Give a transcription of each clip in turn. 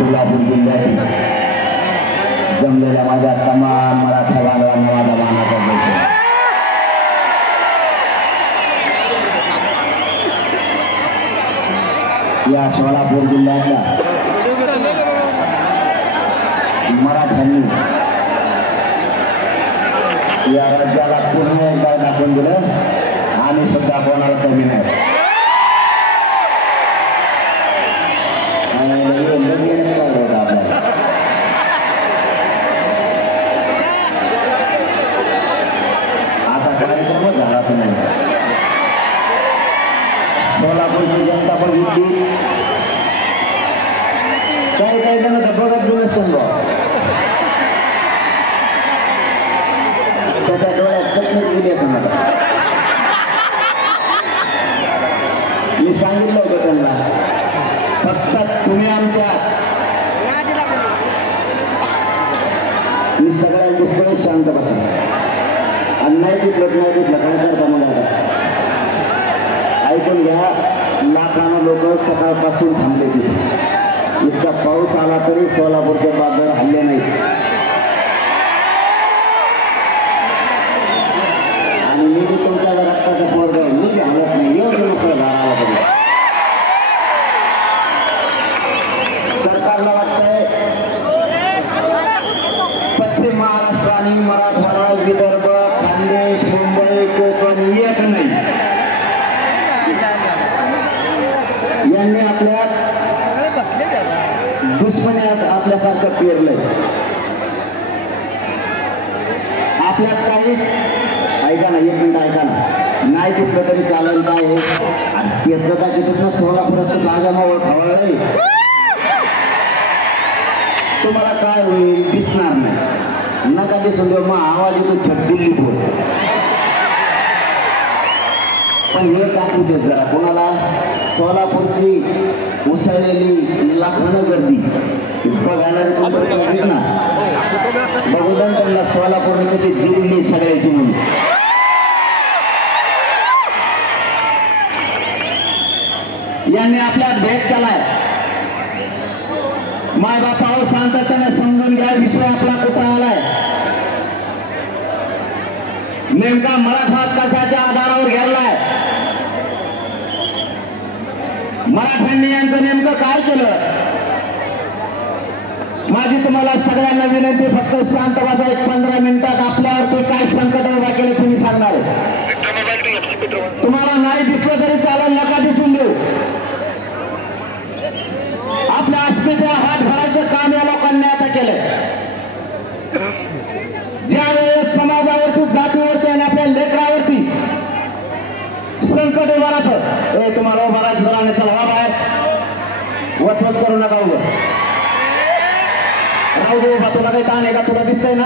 सोलापूर जिल्ह्यातील जमलेल्या माझ्या तमाम मराठा बांधवांना माझा मानाचा देश या सोलापूर जिल्ह्यातल्या मराठ्यांनी या राज्याला पुन्हा एकदा दाखवून दिलं आम्ही सुद्धा कोणाला कमी नाही. आता कार्यक्रम झाला असं नाही. सोलापूरची जनता बघितली काही काही जण तर बघत बी नसतं त्याच्या डोळ्यात चटणी गेली असं मला. मी सांगितलं होतं त्यांना फक्त तुम्ही आमच्या मी सगळ्या दिसतोय शांत बसा आणि नाही दिसलं काय करता मग आता ऐकून घ्या. लाखांना लोक सकाळपासून थांबले तिथे. इतका पाऊस आला तरी सोलापूरचे बाजार हल्ले नाही आणि मी बी तुमच्या रक्ताचा पोर जाईल मी बी हलत नाही. एवढं नुसतं घराला तरी सरकारला वाटतंय पश्चिम महाराष्ट्र आणि मराठवाडा विदर्भ खानदेश मुंबई कोकण एक नाही. यांनी आपल्या दुश्मनी असल्यासारखं पेरलंय. आपल्यात काहीच ऐका ना एक मिनिट ऐका ना नाही दिसलं तरी चालेल काय आणि त्याचं काय तिथं सोलापुरात साजामा ओळखावं तुम्हाला काय होईल दिसणार नाही. नका दिसून देऊ मग आवाज येतो छट दिल्ली बोल. पण हे टाकू देत जरा कोणाला सोलापूरची उसळलेली लाखानं गर्दी बघायला गर्दीत ना बघू त्यांना सोलापूरने कशी जिरली सगळ्याची म्हणून. यांनी आपल्यात भेट केलाय. माय बापावर सांगतात त्यांना समजून घ्या विषय आपला कुठं आलाय. नेमका मराठा कशाच्या आधारावर घेरलाय. मराठ्यांनी यांचं नेमकं काय केलं. माझी तुम्हाला सगळ्यांना विनंती फक्त शांत बसा. 15 मिनिटात आपल्यावरती काय संकट उभा केलं तुम्ही सांगणार. तुम्हाला नाही दिसलं तरी चालेल नका दिसून देऊ. आपल्या अस्मितेला हात घालायचं काम या लोकांनी आता केलंय. ज्या वेळेस समाजावरती जातीवरती आणि आपल्या लेकरावरती संकट उभा राहतं तुम्हाला उभा राहायचं आणि चला हा बाहेर वचवत करू नका उभं राहू दे उभा. तुला काही ताण आहे का तुला दिसतंय ना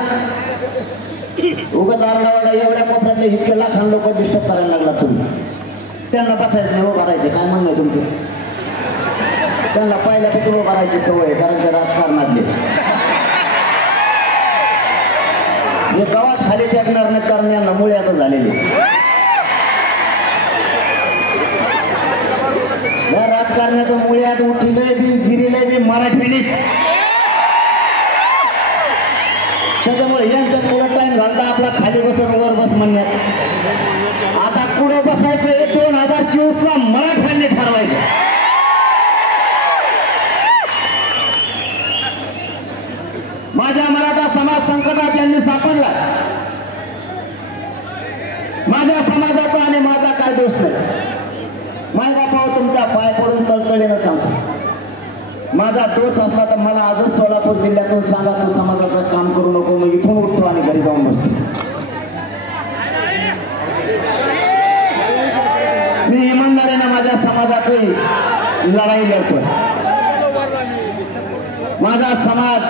उगाच आरडाओरडा एवढ्या कोपऱ्यातले इतके लाखान लोक डिस्टर्ब करायला लागला तुम्ही. त्यांना बसायचं नाही उभा राहायचं काय म्हणणं आहे तुमचं. त्यांना पहिल्यापासून उभा राहायची सवय आहे कारण ते राजकारणातले हे गावात खाली टाकणार नाही कारण यांना मुळ्याचं झालेले. या राजकारणाचं मुळ्यात उठिलंय बी जिरीलंय बी मराठीनीच. त्याच्यामुळे यांच्यात थोडा टाइम घालता आपला खाली बसून वर बस म्हणण्यात. आता पुढे बसायचं 2024ला मराठ्यांनी ठरवायचं. माझ्या मराठा समाज संकटात यांनी सापडला. माझ्या समाजाचा आणि माझा काय दोष नाही. मायबापावर तुमच्या पाय पडून तळतळीनं सांगतो माझा दोष असला तर मला आजच सोलापूर जिल्ह्यातून सांगा तू समाजाचं काम करू नको. मग इथून उठतो आणि घरी जाऊन बसतो. मी इमानदारीनं माझ्या समाजाची लढाई लढतो. माझा समाज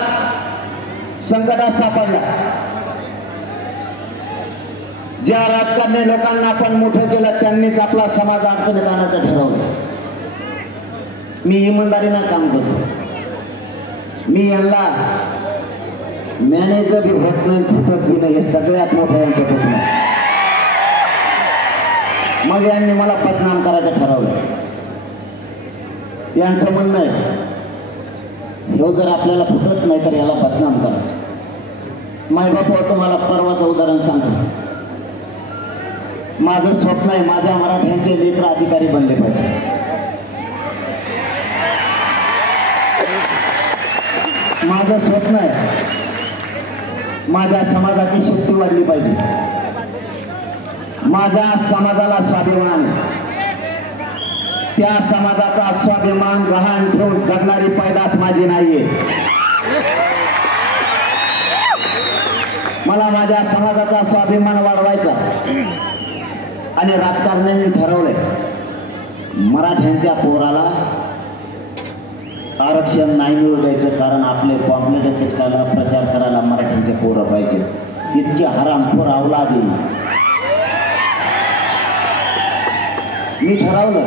संकटात सापडला. ज्या राजकारणी लोकांना आपण मोठं केलं त्यांनीच आपला समाज अडचणीत आणायचं ठरवलं. मी इमानदारीनं काम करतो. मी यांना मॅनेजर बी होत नाही फुटत बी नाही. हे सगळ्यात मोठं यांचं दुखणं. मग यांनी मला बदनाम करायचं ठरवलं. यांचं म्हणणं आहे ह्यो जर आपल्याला फुटत नाही तर याला बदनाम करा. मायबापा तुम्हाला परवाचं उदाहरण सांगतो. माझं स्वप्न आहे माझ्या मराठ्यांचे लेकर अधिकारी बनले पाहिजे. माझं स्वप्न आहे माझ्या समाजाची शक्ती वाढली पाहिजे. माझ्या समाजाला स्वाभिमान आहे. त्या समाजाचा स्वाभिमान गहाण ठेवून जगणारी पैदास माझी नाहीये. मला माझ्या समाजाचा स्वाभिमान वाढवायचा आणि राजकारण्यांनी ठरवलंय मराठ्यांच्या पोराला आरक्षण नाही मिळू द्यायचं, कारण आपले पॉम्पलेट चिटकायला प्रचार करायला मराठ्यांचे पोरं पाहिजे. इतके हरामखोर अवलादी. मी ठरवलं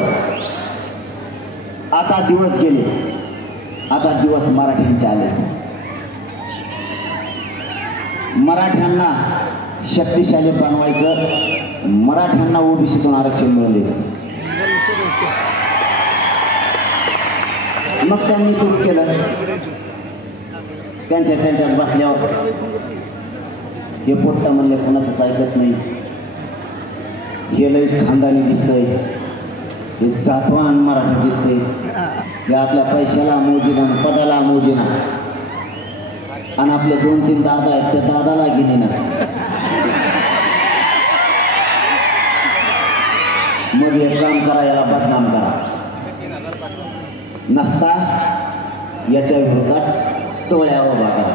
आता दिवस गेले, आता दिवस मराठ्यांचे आले. मराठ्यांना शक्तिशाली बनवायचं, मराठ्यांना ओबीसीतून आरक्षण मिळून द्यायचं. मग त्यांनी सुरू केलं. त्यांच्यात बसल्यावर हे पोट्ट म्हणले कुणाचंच ऐकत नाही, हे लईच खानदानी दिसतंय, हे जातवान मराठी दिसते, हे आपल्या पैशाला मोजीना पदाला मोजीना, आणि आपले 2-3 दादा आहेत त्या दादाला घेणे ना. मग एक काम करा, याला बदनाम करा. नसता याच्या विरोधात टोळ्या उभा करा.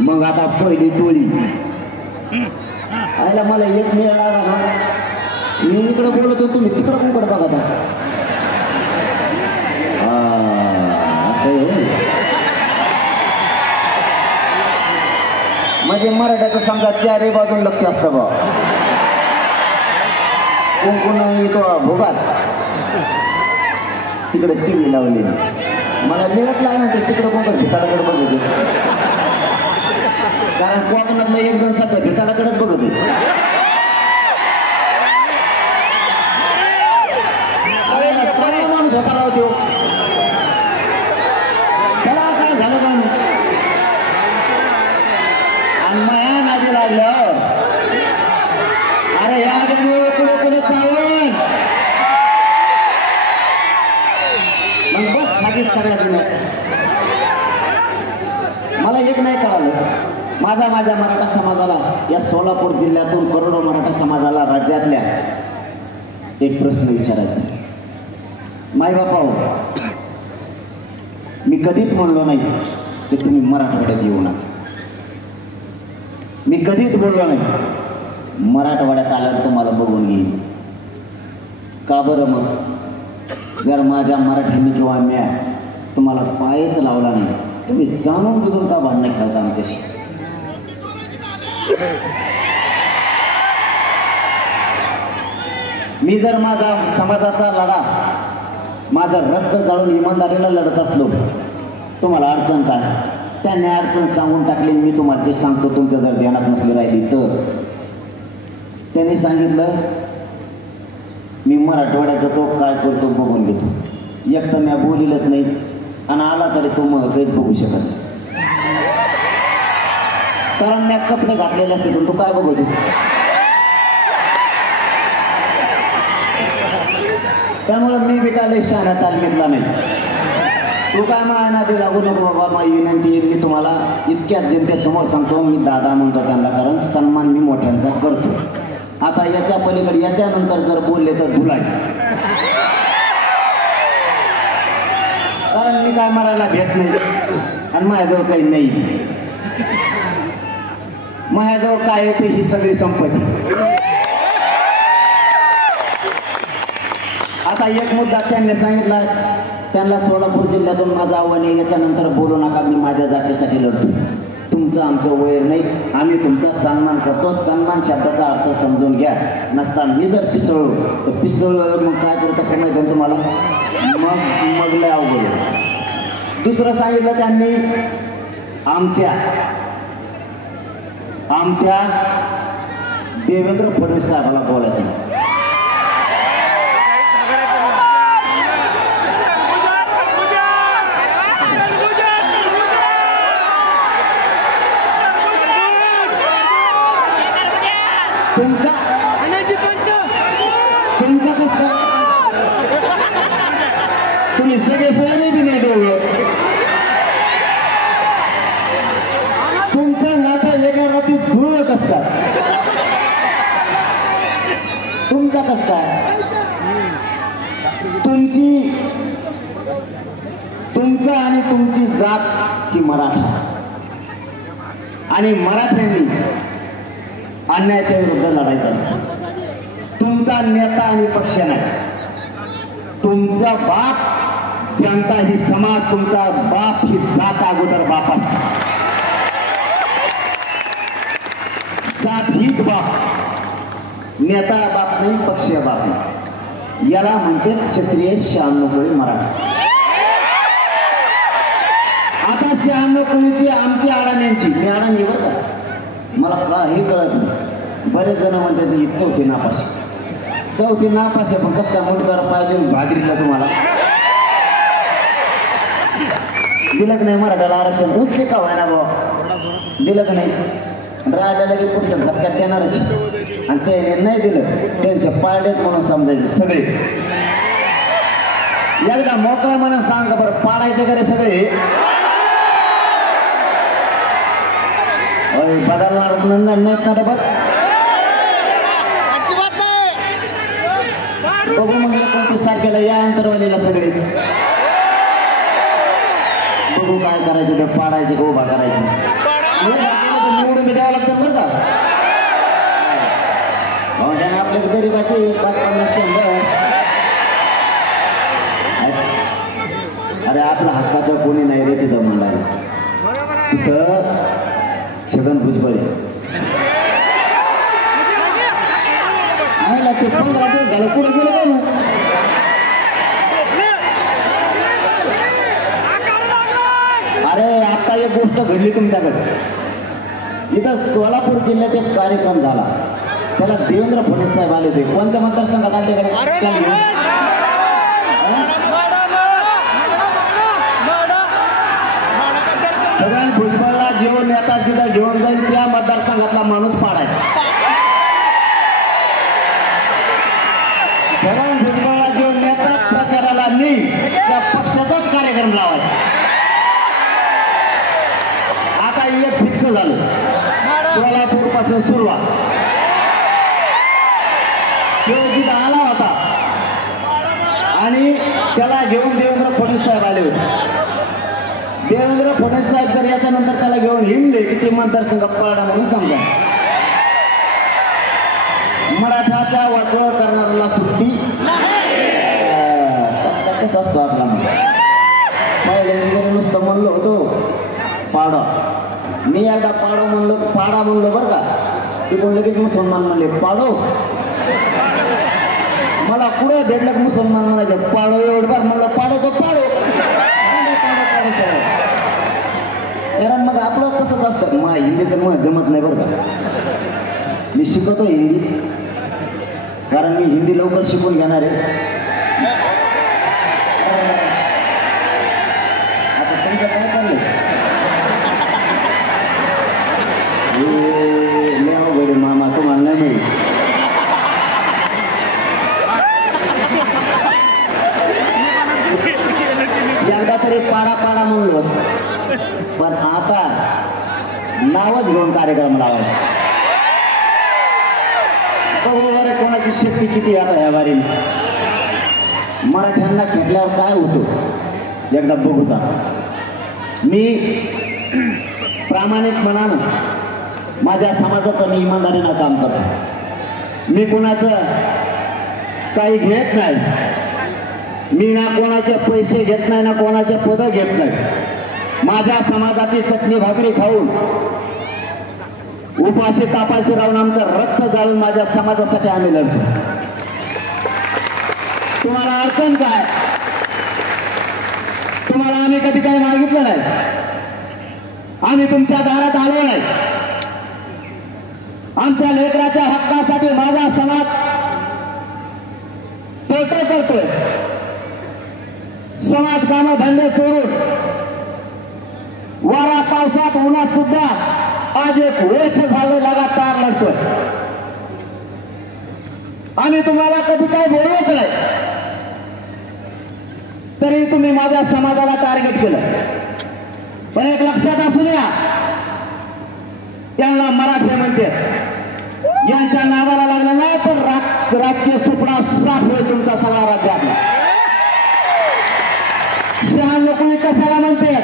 मग आता पहिली टोळी आयला मला एक मिळाला ना, मी इकडे बोलत होतो तुम्ही तिकडं कोणकडे बघा. असं म्हणजे मराठ्याचं समजा चारही बाजून लक्ष असतं बा. कोण तो भोगाच तिकडे टीव्ही लावलेली. मला मिळत लागला ते तिकडं कोणकडे भिताडाकडे बघत होते, कारण कोकणातलं एक जण सध्या भिताडाकडेच बघत होते. माणूस होता राव तो, त्याला काय झालं का आणि माया नादी लागलं. अरे या त्यामुळे पुढे पुढे चावण मग बस खालीच सगळ्या दुनियात. मला एक नाही कळालं, माझ्या मराठा समाजाला, या सोलापूर जिल्ह्यातून करोडो मराठा समाजाला राज्यातल्या एक प्रश्न विचारायचा. मायबापा मी कधीच म्हणलो नाही की तुम्ही मराठवाड्यात येऊ नका. मी कधीच बोललो नाही मराठवाड्यात आल्यावर तुम्हाला बघून घेईन. का बरं? मग जर माझ्या मराठ्यांनी किंवा म्या तुम्हाला पायच लावला नाही, तुम्ही जाणून बुजून का भांडणं खेळता आमच्याशी? मी जर माझा समाजाचा लढा, माझं रक्त जाळून इमानदारीला लढत असलो, तुम्हाला अडचण काय? त्यांनी अडचण सांगून टाकली. मी तुम्हाला ते सांगतो, तुमच्या जर ध्यानात नसली राहिली तर. त्यांनी सांगितलं मी मराठवाड्याचा तो काय करतो बघून घेतो. एक तर मी बोलिलच नाही आणि आला तरी तो मग काहीच बघू शकत नाही, कारण मी कपडे घातलेले असते तो काय बघतो. त्यामुळे मी बी काय शहाणा तालमीतला नाही. तू काय माझ्या नादी लागू नको बाबा, माझी विनंती येईल. मी तुम्हाला इतक्याच जनतेसमोर सांगतो, मी दादा म्हणतो त्यांना, कारण सन्मान मी मोठ्यांचा करतो. आता याच्या पलीकडे याच्यानंतर जर बोलले तर धुलाई, कारण मी काय मारायला भेट नाही आणि माझ्याजवळ काही नाही. माझ्याजवळ काय येते ही सगळी संपत्ती. आता एक मुद्दा त्यांनी सांगितला, त्यांना सोलापूर जिल्ह्यातून माझं आव्हान आहे, याच्यानंतर बोलू नका, मी माझ्या जातीसाठी लढतो. तुमचं आमचं वैर नाही, आम्ही तुमचा सन्मान करतो. सन्मान शब्दाचा अर्थ समजून घ्या. नसता मी जर पिसळलो तर पिसळलो मग काय करत असं माहिती आहे तुम्हाला? मग लय अवघड. दुसरं सांगितलं त्यांनी, आमच्या देवेंद्र फडणवीस साहेबाला बोलायचं नाही. तुमचा कसं तुम्ही सगळे सोयरे बी नाही देऊ तुमचं नातं एका रात्रीत जुळलं कस काय तुमचा कस काय तुमचं आणि तुमची जात ही मराठा आणि मराठ्यांनी अन्यायाच्या विरुद्ध लढायचं असतं तुमचा नेता आणि पक्ष नाही तुमचा बाप जनता ही समाज तुमचा बाप ही जात अगोदर बाप असतो जात हीच बाप नेता बाप नाही पक्षीय बाप नाही याला म्हणते क्षत्रिय 96 कोळी मराठा आता 96 कोळीची आमची अडाण्यांची मी अडाणी बरं का मला काही कळत नाही बरेच जण म्हणतात ही चौथी नापाशी पण कसं काय मुंडकर पाहिजे भागरीला तुम्हाला दिलं की नाही मराठाला आरक्षण उच्च शिकाव आहे ना भाऊ दिलं की नाही राहिलेलं की पुढच्या झटक्यात देणारच आणि त्याने नाही दिलं त्यांचे पारडेच म्हणून समजायचे सगळे एकदा मोकळा म्हणून सांग बरं पाडायचे करे सगळे बदलणार नंदन नाहीत ना डबल बघू मग 29 तारखेला या अंतरवालीला सगळे बघू काय करायचं ते पाडायचे का उभा करायचे निवडून मी द्यावं लागतं बरं का त्याने आपल्याच गरीबाचे 5-50 100 अरे आपला हक्काचं कोणी नाही रे तिथं म्हणलाय तिथं छगन भुजबळ आहे ते 15 दिवस झालं पुढे गेलं का मग अरे आता एक गोष्ट घडली तुमच्याकडे इथं सोलापूर जिल्ह्यात एक कार्यक्रम झाला त्याला देवेंद्र फडणवीस साहेब आले होते कोणत्या मतदारसंघात आले छगन भुजबळला जेव्हा नेता जिथं घेऊन जाईल त्या मतदारसंघातला माणूस पाडायचा छगन भुजबळला जेव्हा नेता प्रचाराला नाही त्या पक्षाचाच कार्यक्रम लावायचा आता एक फिक्स झालं सोलापूर पासून सुरुवात तो जिथं आला होता आणि त्याला घेऊन देवेंद्र फडणवीस साहेब आले होते देवेंद्र फडणवीस साहेब जर याच्यानंतर त्याला घेऊन हिंडले की ते मतदारसंघ पाडा म्हणून समजा मराठाच्या वाटोळ करणाऱ्याला सुट्टी कसं असतो आपला पहिल्यांदा जरी नुसतं म्हणलो होतो पाडा मी एकदा पाडा म्हणलो बरं का ते कोण लगेच मुसलमान म्हणले पाडो मला पुढे भेटलं की मुसलमान म्हणायचं पाडो एवढं बार म्हणलं पाडो तो पाडो कारण मग आपलं तसंच असतं मग हिंदी तर मग जमत नाही बरं का मी शिकवतो हिंदी कारण मी हिंदी लवकर शिकून घेणार आहे आता तुमचं काय चाललंय लय अवघड आहे मामा तुम्हाला नाही मिळेल एकदा तरी पाडा म्हणलो पण आता नावच घेऊन कार्यक्रम लावायचा बघू बरं कोणाची शक्ती किती आता या बारीने मराठ्यांना खेटल्यावर काय होतं एकदा बघूचा मी प्रामाणिकपणानं माझ्या समाजाचं मी इमानदारीनं काम करतो मी कोणाचं काही घेत नाही मी ना कोणाचे पैसे घेत नाही ना कोणाचे पद घेत नाही माझ्या समाजाची चटणी भाकरी खाऊन उपाशी तापाशी राहून आमचं रक्त जाळून माझ्या समाजासाठी आम्ही लढतो तुम्हाला अडचण काय तुम्हाला आम्ही कधी काही मागितलं नाही आम्ही तुमच्या दारात आलो नाही आमच्या लेकराच्या हक्कासाठी माझा समाज तळतळ करतोय समाज कामं धंदे सोडून वारा पावसात उन्हात सुद्धा आज एक वर्ष झालं लगातार लढतोय आम्ही तुम्हाला कधी काय बोललोच नाही, तरी तुम्ही माझ्या समाजाला टार्गेट केलं. पण एक लक्षात असू द्या, त्यांना मराठे म्हणते, यांच्या नावाला लागला ना तर राजकीय सुपडा साफ होईल तुमचा सगळा राज्यातला. शहाण्णव कुळी कशाला म्हणते?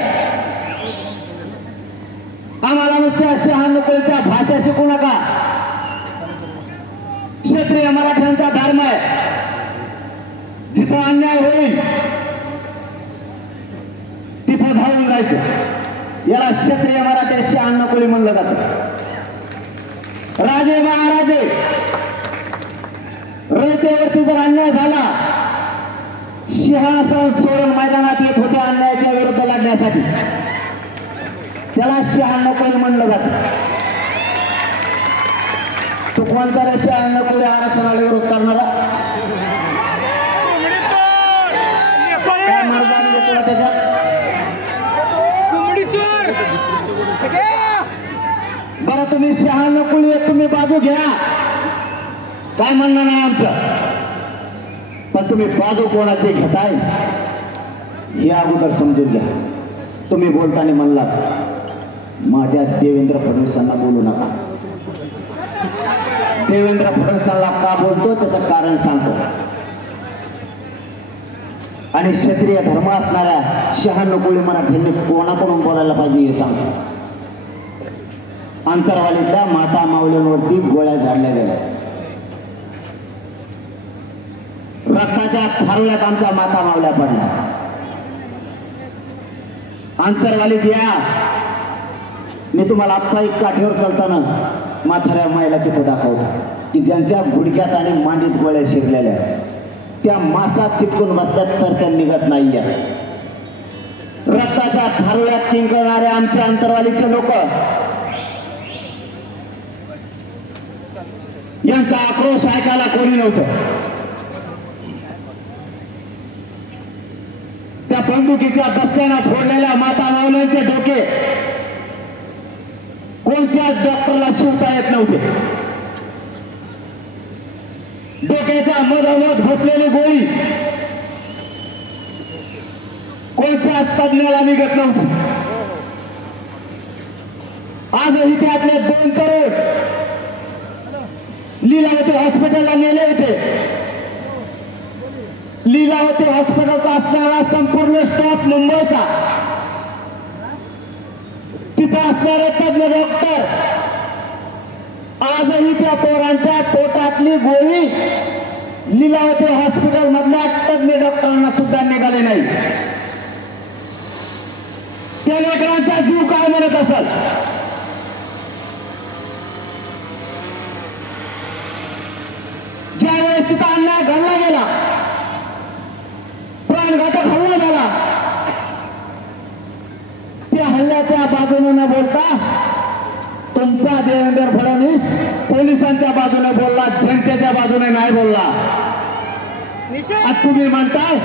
आम्हाला नुसत्या शहाण्णव कुळीच्या भाषा शिकू नका. क्षत्रिय मराठ्यांचा धर्म आहे, जिथं अन्याय होईल तिथं धावून जायचं. याला क्षत्रिय मराठे शहाण्णव कुळी म्हणलं जातं. राजे महाराजे रयतेवरती जर अन्याय झाला, सिंहासन सोडून मैदानात येत होते अन्यायाच्या विरुद्ध लढण्यासाठी, त्याला शहाण्णव कुळी म्हणलं जातं. तो कोणता रे शहाण्णव कुळी आरक्षणाला विरोध करणारा? काय मार्गाने तुला त्याच्यात? बरं तुम्ही शहाण्णव कुळी तुम्ही बाजू घ्या, काय म्हणणं नाही आमचं, पण तुम्ही बाजू कोणाची घेताय हे अगोदर समजून घ्या. तुम्ही बोलताना म्हणलात माझ्या देवेंद्र फडणवीसांना बोलू नका. देवेंद्र फडणवीसांना का बोलतो त्याचं कारण सांगतो. आणि क्षत्रिय धर्म असणाऱ्या शहाण्णव कुळी मराठ्यांनी कोणाकडून बोलायला पाहिजे हे सांगतो. अंतरवालीतल्या माता माऊलींवरती गोळ्या झाडल्या गेल्या. रक्ताच्या थारोळ्यात आमच्या माता मावल्या पडल्या. अंतरवालीत या, मी तुम्हाला आत्ता एक काठीवर चालताना म्हाताऱ्या महिला तिथं दाखवतो की ज्यांच्या गुडघ्यात आणि मांडीत गोळ्या शिरलेल्या त्या मासात चिपकून बसतात तर त्या निघत नाहीये. रक्ताच्या थारोळ्यात किंकणाऱ्या आमच्या अंतरवालीचे लोक, यांचा आक्रोश ऐकायला कोणी नव्हतं. त्या बंदुकीच्या दस्त्यानं फोडलेल्या माता माऊल्यांचे डोके कोणत्याच डॉक्टरला शिवता येत नव्हते. डोक्याच्या मधोमध घुसलेली गोळी कोणत्याच तज्ञाला निघत नव्हती. आजही त्यातले 2 तरुण लीलावती हॉस्पिटलला नेले होते. लीलावती हॉस्पिटलचा असणारा संपूर्ण स्टाफ मुंबईचा, तिथं असणारे तज्ञ डॉक्टर आजही त्या पोरांच्या पोटातली गोळी लीलावती हॉस्पिटल मधल्या तज्ञ डॉक्टरांना सुद्धा निघाले नाही. त्या लेकरांचा जीव काय म्हणत असेल? ज्यावेळेस तिथं अन्याय घडला गेला, प्राणघातक हल्ला झाला, त्या हल्ल्याच्या बाजूने न बोलता तुमचा देवेंद्र फडणवीस पोलिसांच्या बाजूने बोलला, जनतेच्या बाजूने नाही बोलला. आज तुम्ही म्हणताय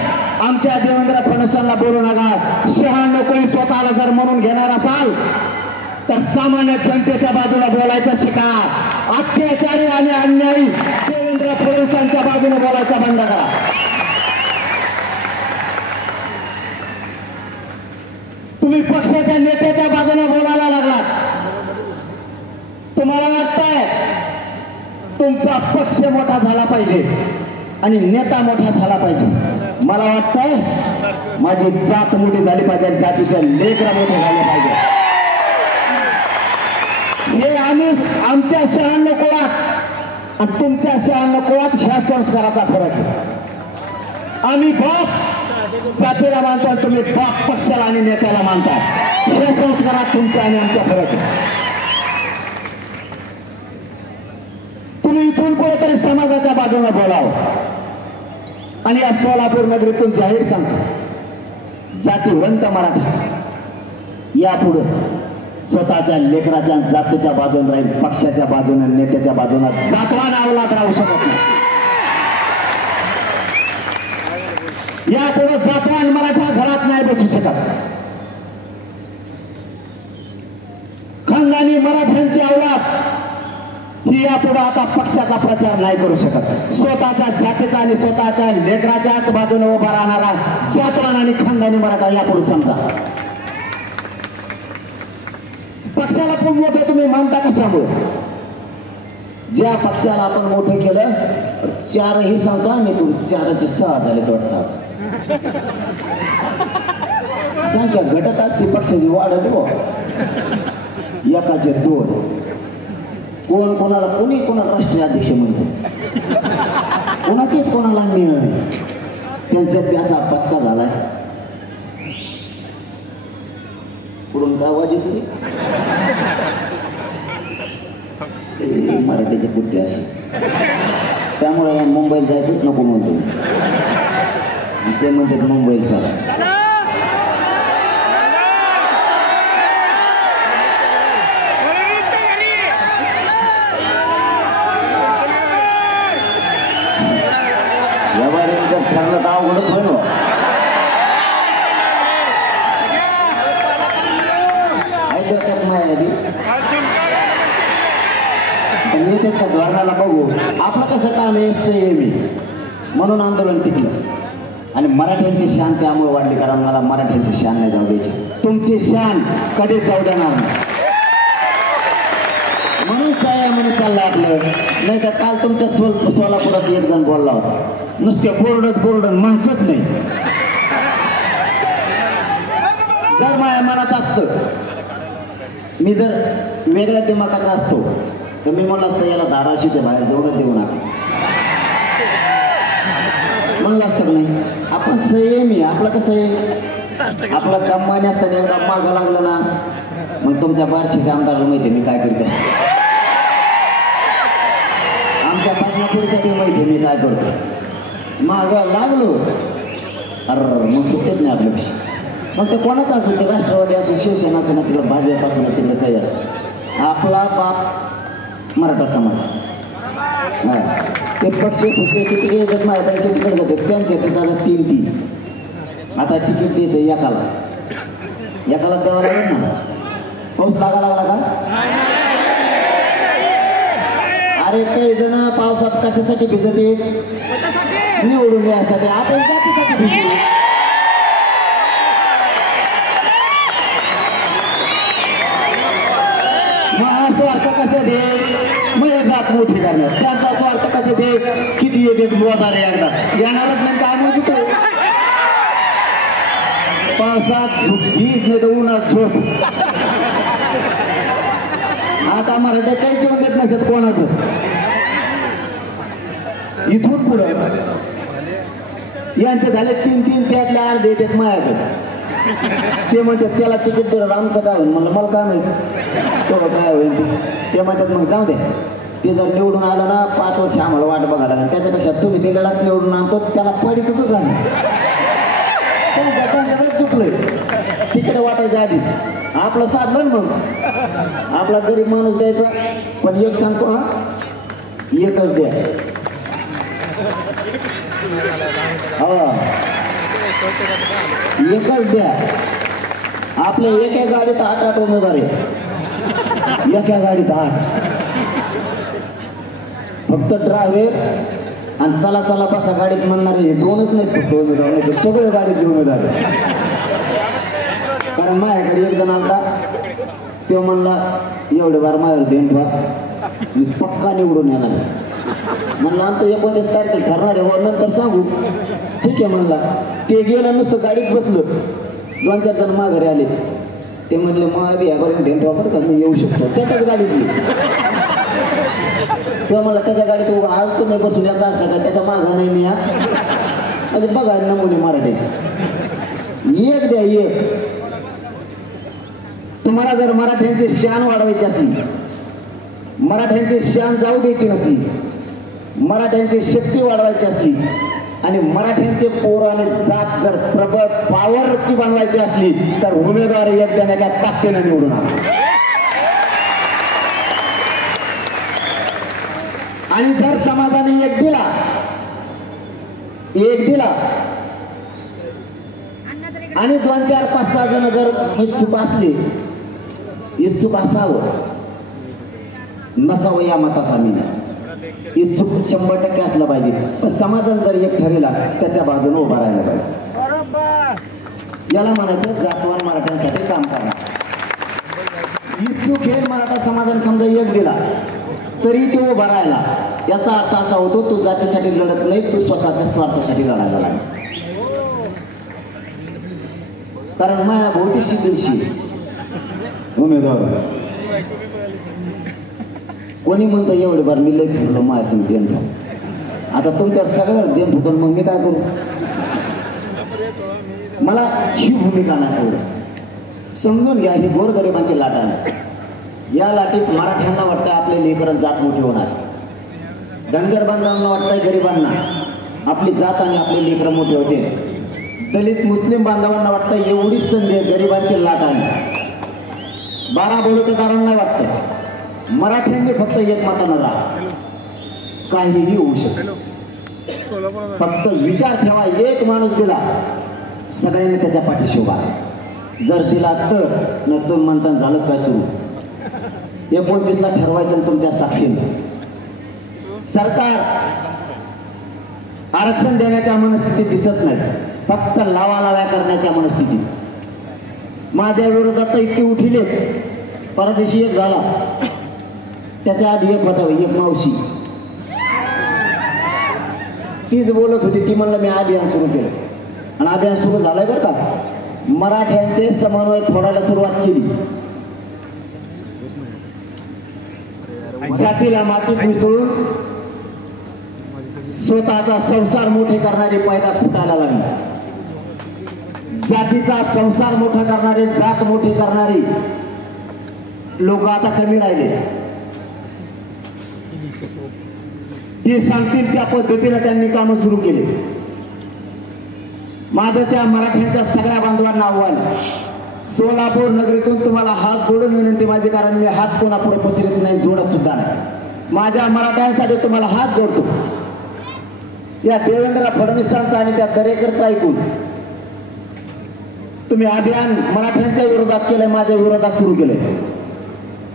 आमच्या देवेंद्र फडणवीसांना बोलू नका. 96 कोणी स्वतःला जर म्हणून घेणार असाल तर सामान्य जनतेच्या बाजूला बोलायचं शिका. अत्याचारी आणि अन्यायी देवेंद्र फडणवीसांच्या बाजूने बोलायचा बंद करा. तुम्ही पक्षाच्या नेत्याच्या बाजूने बोलायला लागलात. तुम्हाला वाटतंय तुमचा पक्ष मोठा झाला पाहिजे आणि नेता मोठा झाला पाहिजे. मला वाटतंय माझी जात मोठी झाली पाहिजे, जातीचे लेकरं मोठे झाले पाहिजे. हे आम्ही आमच्या 96 कुळात आणि तुमच्या 96 कुळात ह्या संस्काराचा फरक आहे. आम्ही बाप जातीला मानतो आणि तुम्ही बाप पक्षाला आणि नेत्याला मानता. ह्या संस्कारात तुमच्या आणि आमच्या फरक आहे. तुम्ही इथून कुठेतरी समाजाच्या बाजूने बोलावं. आणि या सोलापूर नगरीतून जाहीर सांगतो, जातीवंत मराठा यापुढे स्वतःच्या लेकराच्या जातीच्या बाजूने राहील, पक्षाच्या बाजूने नेत्याच्या बाजूने जातवान अवलाद राहू शकत नाही. यापुढे जातवान मराठा घरात नाही बसू शकत. खानदानी मराठ्यांची अवलाद ही यापुढे आता पक्षाचा प्रचार नाही करू शकत. स्वतःच्या जातीचा आणि स्वतःच्या लेकराच्याच बाजूने उभा राहणारा जातवान आणि खानदानी मराठा यापुढे समजा. पक्षाला पण मोठं तुम्ही मानता कशामुळे? ज्या पक्षाला आपण मोठं केलं, चारही सांगतो आम्ही, तुम 4चे 6 झाले वाटतात. संख्या घटत असते पक्षाची, वाढत हो. एकाचे 2. कोण कोणाला, कोणी कोणाला राष्ट्रीय अध्यक्ष म्हणतो, कोणाचेच कोणाला मिळाले. त्यांच्यात असा पचका झालाय. पुढून काय आवाज येतो? मराठीचे कुठे असे, त्यामुळे या मुंबईला जायचंच नको म्हणतो. ते म्हणतात मुंबईला चला. ठरलं तर अवघडच होईल. ऐकत नाही पण येते का धोरणाला बघू. आपलं कसं काम आहे, संयमी म्हणून आंदोलन टिकलं. आणि मराठ्यांची शान त्यामुळे वाढली, कारण मला मराठ्यांची शान नाही जाऊ द्यायची. तुमची शान कधीच जाऊ देणार नाही म्हणून संयमाने चाललं आपलं. नाही तर काल तुमच्या सोलापुरात एक जण बोलला होता, नुसते बोर्ड माणसंच नाही. जर माझ्या मनात असतं, मी जर वेगळ्या दिमागाचा असतो, तर मी म्हणलं असतं याला धाराशीच्या बाहेर जाऊनच देऊ नका म्हणलं असतं. नाही, आपण संयमी. आपलं कसं आहे, आपला दम्माने असताना एकदा मागं लागलं ना, मग तुमच्या बार्शीच्या आमदाराला माहिती मी काय करीत असतो, आमच्या पाटणापूरसाठी माहिती मी काय करतो. मागं लागलो अरे मग सुटत नाही आपल्यापेक्षा. मग ते कोणाचं असो, ते राष्ट्रवादी असो, शिवसेना असो ना, तिला भाजपासून तिला काही असो, आपला बाप मराठा समाज. हा, ते पक्ष किती येतात माहिती आहे, ते तिकडे जातात. त्यांच्या तिथं 3-3 आता तिकीट द्यायचं एकाला द्यावं लागेल ना. पाऊस लागला का? अरे काही जण पावसात कशासाठी भिजते? निवडून यासाठी. आपण जातीसाठी भिजू. मग स्वार्थ कसं दे, मग जात मोठी करणार. त्यांचा स्वार्थ कसं दे, किती येते बोधारे एकदा येणारच नाही. काय म्हणतो पावसात वीज नाही तर उन्हात झोप. आता मराठ्या काहीच जेवण देत नसत कोणाच. इथून पुढं यांचे झाले 3-3, त्यातले अर्धे येतात माझ्याकडे. ते म्हणतात त्याला तिकीट दिलं, आमचं काय होईल? म्हणलं मला काय माहिती तो काय होईल. ते म्हणतात मग जाऊ दे, ते जर निवडून आलं ना 5 वर्ष आम्हाला वाट बघायला लागेल. त्याच्यापेक्षा तुम्ही दिलेला निवडून आणतो, त्याला पडित होतो झालं. त्यांचं चुकलंय. तिकडे वाटायच्या आधीच आपलं साधलं. मग आपला गरीब माणूस द्यायचा. पण एक सांगतो, हा एकच द्या. हा एकच द्या. आपल्या एका गाडीत 8 उमेदवार आहे. एका गाडीत 8. फक्त ड्रायव्हर आणि चला चला बसा गाडीत म्हणणारे हे 2च नाहीत फक्त उमेदवार, नाही तर सगळे गाडीतले उमेदवार आहे. कारण माझ्याकडे एक जण आलता, तो म्हणला एवढे बार माझ्यावर देण मी पक्का निवडून येणार. म्हणलं आमचं 29 तारखेला ठरणार आहे, नंतर सांगू. ठीक आहे म्हणला. ते गेलं, नुसतं गाडीत बसलं. 2-4 जण माघारी आले. ते म्हणले मग यापर्यंत देण वापर का मी येऊ शकतो. त्याच्याच गाडीतली. तेव्हा मला त्याच्या गाडीत आज तुम्ही बसून याचा अर्थ का त्याच्या मागा नाही मी. म्हणजे बघा नमुने मराठीचे एक द्या एक. तुम्हाला जर मराठ्यांची शान वाढवायची असली, मराठ्यांची शान जाऊ द्यायची नसली, मराठ्यांची शक्ती वाढवायची असली आणि मराठ्यांचे पोर आणि जात जर प्रबळ पॉवरची बनवायची असली तर उमेदवार एक देण्याच्या ताकदीने निवडून आणा. आणि जर समाजाने एक दिला आणि 2-4-5-6 जण जर इच्छुक असले, इच्छुक असावं नसावं या मताचा मी नाही. इच्छुक 100% असला पाहिजे, पण समाजाने जर एक ठरविला त्याच्या बाजूने उभा राहायला पाहिजे. बरोबर. याला म्हणायचं जातवान मराठ्यांसाठी काम करा. इच्छुक हे मराठा समाजाने समजा एक दिला तरी तो उभा राहिला, याचा अर्थ असा होतो तू जातीसाठी लढत नाही, तू स्वतःच्या स्वार्थासाठी लढायला लागला. कारण माया भोवतीशी दिवशी उमेदवार कोणी म्हणतं एवढे बार मी लई फिरलो माया संग देण ठेव. आता तुमच्यावर सगळ्यावर देण ठेवून मग मी काय करू? मला ही भूमिका नाही एवढं समजून घ्या. ही गोरगरिबांची लाट आहे. या लाटीत मराठ्यांना वाटतं आपले लेकरं जात मोठी होणार, धनगर बांधवांना वाटतंय गरिबांना आपली जात आणि आपले लेकरं मोठे होते, दलित मुस्लिम बांधवांना वाटतं एवढीच संधी गरिबांची लाट आली. 12 बलुतेदारांना वाटतं मराठ्यांनी फक्त एक मतानं राहा, काहीही होऊ शकतं. फक्त विचार ठेवा, एक माणूस दिला सगळ्यांनी त्याच्या पाठीशी उभा. जर दिला तर न तुम्ही म्हणता झालं काय सुरू 29ला ठरवायचं तुमच्या साक्षीने. सरकार आरक्षण देण्याच्या मनस्थितीत दिसत नाही, फक्त लावालाव्या करण्याच्या मनस्थितीत. माझ्या विरोधात इतके उठिले, परदेशी एक झाला, त्याच्या आधी एक होता एक मावशी, तीच बोलत होती. ती म्हणलं मी अभियान सुरू केलं आणि अभियान सुरू झालंय बरं का. मराठ्यांचे समन्वय फोडायला सुरुवात केली. जातीला मातीत मिसळून स्वतःचा संसार मोठे करणारे पैदास फुटायला लागले. जातीचा संसार मोठा करणारे, जात मोठे करणारे लोक आता कमी राहिले. ते सांगतील त्या पद्धतीने त्यांनी कामं सुरू केली. माझं त्या मराठ्यांच्या सगळ्या बांधवांना आव्हान, सोलापूर नगरीतून तुम्हाला हात जोडून विनंती माझी, कारण मी हात कोणापुढे पसरत नाही, जोडत सुद्धा नाही. माझ्या मराठ्यांसाठी तुम्हाला हात जोडतो. या देवेंद्र फडणवीसांचा आणि त्या दरेकरचा ऐकून तुम्ही अभियान मराठ्यांच्या विरोधात केलंय, माझ्या विरोधात सुरू केलंय.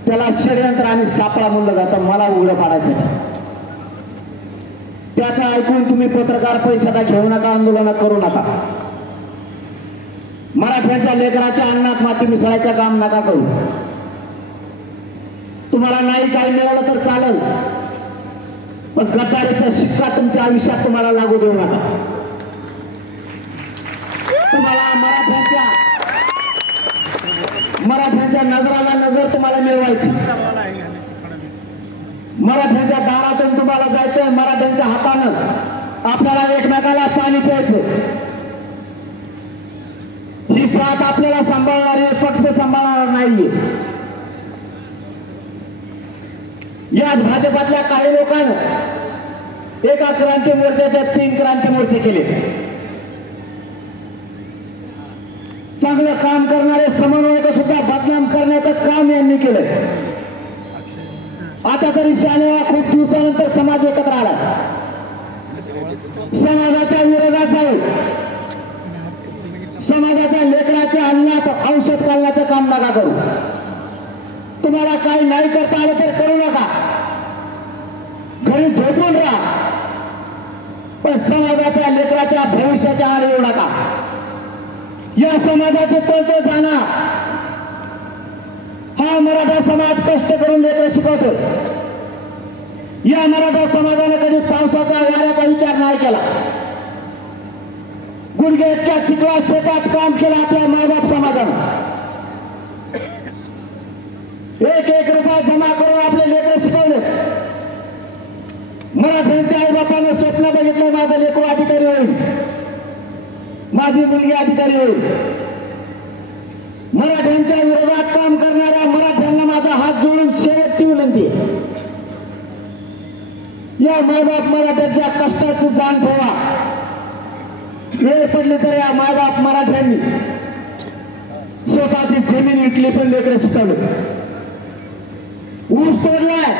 त्याला षडयंत्र आणि सापळा म्हणलं जातं मला उघडं पाडायसाठी. त्याचा ऐकून तुम्ही पत्रकार परिषदा घेऊ नका, आंदोलन करू नका. मराठ्यांच्या लेकराच्या अन्नात माती मिसळायचं काम नका करू. तुम्हाला नाही काही मिळालं तर चालेल, पण गद्दारीचा शिक्का तुमच्या आयुष्यात तुम्हाला लागू देऊ नका. तुम्हाला मराठ्यांच्या नजराला नजर तुम्हाला मिळवायची, मराठ्यांच्या दारातून तुम्हाला जायचंय, मराठ्यांच्या हातानं आपल्याला एकमेकाला पाणी प्यायचं. ही साथ आपल्याला सांभाळणारे पक्ष सांभाळणार नाहीये. याच भाजपातल्या काही लोकांना एका क्रांती मोर्चाच्या 3 क्रांती मोर्चे केले. चांगलं काम करणारे समन्वयक सुद्धा बदनाम करण्याचं काम यांनी केलं. आता तरी शाळेला खूप दिवसानंतर समाज एकत्र आला. समाजाच्या विरोधात जाऊ, समाजाच्या लेकराच्या अन्नात औषध घालण्याचं काम नका करू. तुम्हाला काही नाही करता आलं तर करू नका, घरी झोपून राहा, पण समाजाच्या लेकराच्या भविष्याच्या आड येऊ नका. या समाजाचे तळतळ जाणार. हा मराठा समाज कष्ट करून लेकरं शिकवतो. या मराठा समाजाने कधी पावसाचा वाऱ्याचा विचार नाही केला. गुडघे इतक्या चिखलात शेतात काम केलं आपल्या मायबाप समाजानं. 1-1 रुपया जमा करून आपले लेकरं शिकवले. मराठ्यांच्या आई बापाने स्वप्न बघितलं माझं लेकरू अधिकारी होईल, माझी मुलगी अधिकारी होईल. मराठ्यांच्या विरोधात काम करणाऱ्या मराठ्यांना माझा हात जोडून शेवटची विनंती आहे. या मायबाप मराठ्यांच्या कष्टाची जाण ठेवा. वेळ पडली तर या मायबाप मराठ्यांनी स्वतःची जमीन विकली पण लेकरं शिकवलं. ऊस तोडलाय,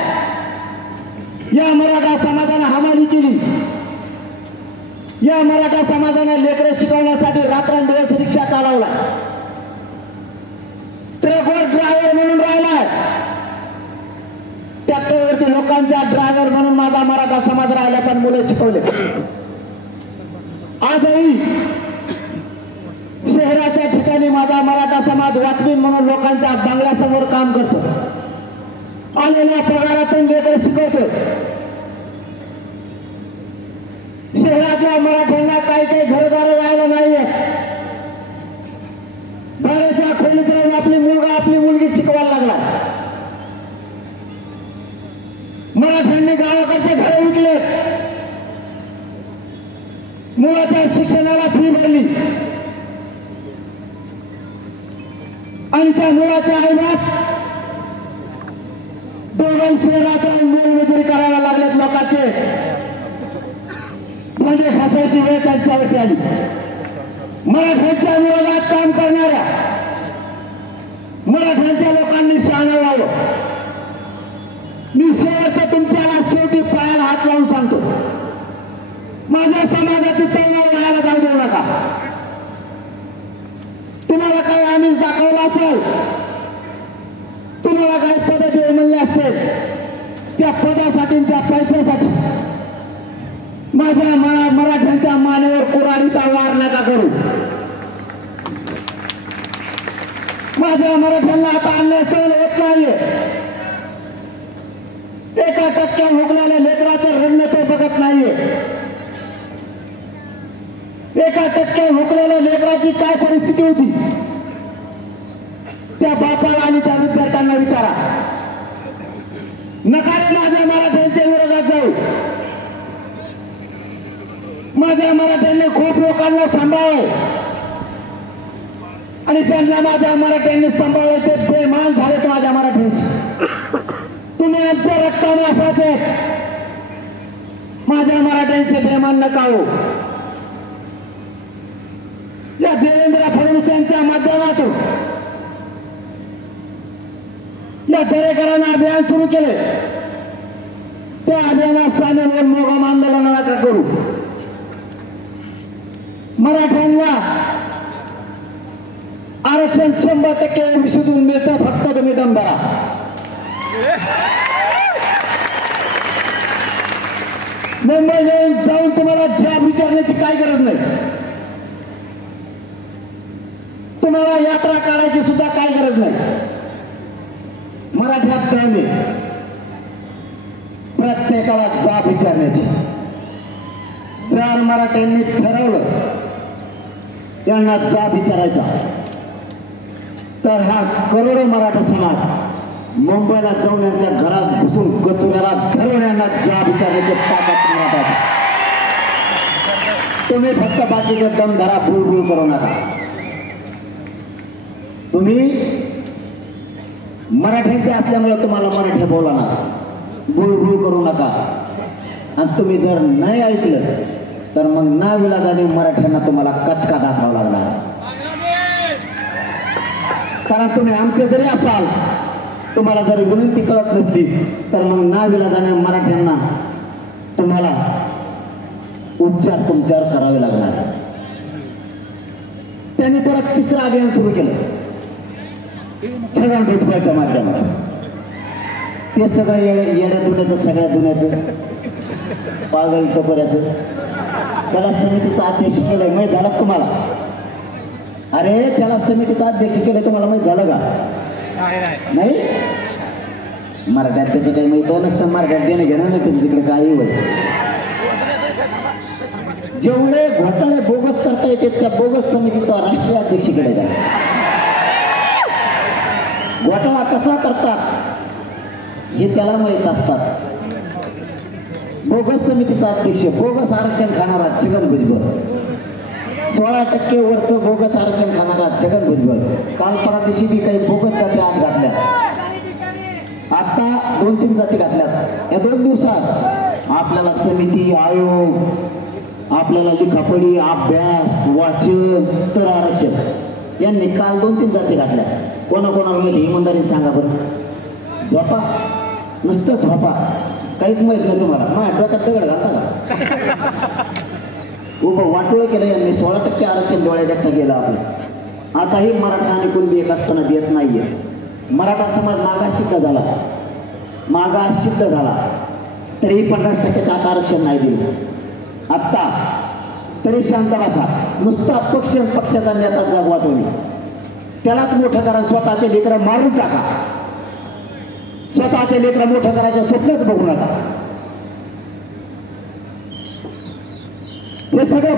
या मराठा समाजाने हमाली केली. या मराठा समाजाने लेकरं शिकवण्यासाठी रात्रंदिवस रिक्षा चालवला. ट्रकवर ड्रायव्हर म्हणून राहिलाय, ट्रॅक्टर लोकांचा ड्रायव्हर म्हणून माझा मराठा समाज राहिला, पण मुलं शिकवले. आजही शहराच्या ठिकाणी माझा मराठा समाज वॉचमॅन म्हणून लोकांच्या बंगल्यासमोर काम करतो. आलेल्या पगारातून लेकरं शिकवतो. शहरातल्या मराठ्यांना काही काही घरदार राहायला नाहीये. बाराच्या खोलीत राहून आपली मुलगा आपली मुलगी शिकवायला लागला. मराठ्यांनी गावाकडचे घर विकले, मुलाच्या शिक्षणाला फी भरली आणि त्या मुलाच्या आईबाप दोघं शहरात राहून मोलमजुरी करायला लागलेत. लोकांचे भांडे घासायची वेळ त्यांच्यावरती आली. मराठ्यांच्या विरोधात काम करणाऱ्या मराठ्यांच्या लोकांनी शहाणं व्हावं. मी शेवटचं तुमच्याला शेवटी पायाला हात लावून सांगतो, माझ्या समाजाची तळमळ व्हायला जाऊ देऊ नका. तुम्हाला काही आमिष दाखवलं असेल, तुम्हाला काही पद देऊ म्हणले असतील, त्या पदासाठी त्या पैशासाठी माझ्या मराठ्यांच्या मानेवर कुऱ्हाडीचा वार नका करू. माझ्या मराठ्यांना आता अन्याय सहन होत नाहीये. 1% हुकलेल्या लेकराचं रडणं तो बघत नाहीये. 1% हुकलेल्या लेकराची काय परिस्थिती होती त्या बापाला आणि त्या विद्यार्थ्यांना विचारा. नकारे माझ्या मराठ्यांच्या विरोधात जाऊ. माझ्या मराठ्यांनी खूप लोकांना सांभाळले आणि ज्यांना माझ्या मराठ्यांनी सांभाळले ते बेमान झालेत माझ्या मराठ्यांशी. तुम्ही आमच्या रक्ताने असायचे, माझ्या मराठ्यांशी बेमान नका हो. या देवेंद्र फडणवीस यांच्या माध्यमातून या दरेकरांना अभियान सुरू केले. त्या अभियानात सामील मोगम आंदोलन नका करू. मराठ्यांना आरक्षण 100% विषदून मिळतं, फक्त तुम्ही दम धरा. मुंबईला जाऊन तुम्हाला जॉब विचारण्याची काही गरज नाही. तुम्हाला यात्रा काढायची सुद्धा काही गरज नाही. मराठ्यात दम आहे प्रत्येकाला जॉब विचारण्याची. जर मराठ्यांनी ठरवलं त्यांना जाब विचारायचा तर हा करोडो मराठा समाज मुंबईला जाऊन यांच्या घरात घुसून कचोऱ्याला धरून यांना जाब विचारण्याची ताकद मराठा. तुम्ही फक्त बाकीचे दम धरा, बुळबुळ करू नका. तुम्ही मराठ्यांचे असल्यामुळे तुम्हाला मराठी बोलणार, बुळबुळ करू नका. आणि तुम्ही जर नाही ऐकलं तर मग नाविलाजाने मराठ्यांना तुम्हाला कचका दाखवावा लागणार. कारण तुम्ही आमचे जरी असाल, तुम्हाला जरी विनंती कळत नसली तर मग नाविलाजाने मराठ्यांना तुम्हाला उपचार तुमच्यावर करावे लागणार. त्यांनी परत तिसरं अभियान सुरू केलं छगन भुजबळच्या माध्यमातून. ते सगळं येड्या दुन्याचं, सगळ्या दुन्याचं, पागल टोपऱ्याचं त्याला समितीचा अध्यक्ष केलंय. माहीत झालं तुम्हाला? अरे त्याला समितीचा अध्यक्ष केलंय, तुम्हाला माहीत झालं का? नाही. मराठ्यात त्याचं काही माहित नसतं. मराठ्यात देणं घेणं नाही त्याचं, तिकडे काही होईल. जेवढे घोटाळे बोगस करता येते त्या बोगस समितीचा राष्ट्रीय अध्यक्ष केलाय त्याला. घोटाळा कसा करतात हे त्याला माहीत असतात. बोगस समितीचा अध्यक्ष, बोगस आरक्षण खाणारा छगन भुजबळ, 16% वरचं बोगस आरक्षण खाणारा छगन भुजबळ. काल परवा दिवशी बी काही बोगस जाती आत घातल्या. आता 2-3 जाती घातल्यात. या 2 दिवसात आपल्याला समिती, आयोग, आपल्याला लिखापडी, अभ्यास, वाचन, तर आरक्षण यांनी काल 2-3 जाती घातल्या. कोणाकोणाला माहिती इमानदारी सांगा बरं. झोपा, नुसतं झोपा, काहीच माहित नाही तुम्हाला. माझ्या डोक्यात दगड घालता का? उभं वाटोळं केलं यांनी. 16% आरक्षण डोळ्या देखता गेलं आपलं. आताही मराठा आणि कुणबी एक असताना देत नाहीये. मराठा समाज मागास सिद्ध झाला, मागास सिद्ध झाला. तरी 50% आता आरक्षण नाही दिलं. आत्ता तरी शांत बसा. नुसता पक्षाचा नेता जगवा तुम्ही, त्यालाच मोठं करा. स्वतःचे लेकरं मारून टाका, स्वतःचे लेकरं मोठं करायचं स्वप्नच बघू नका. हे सगळं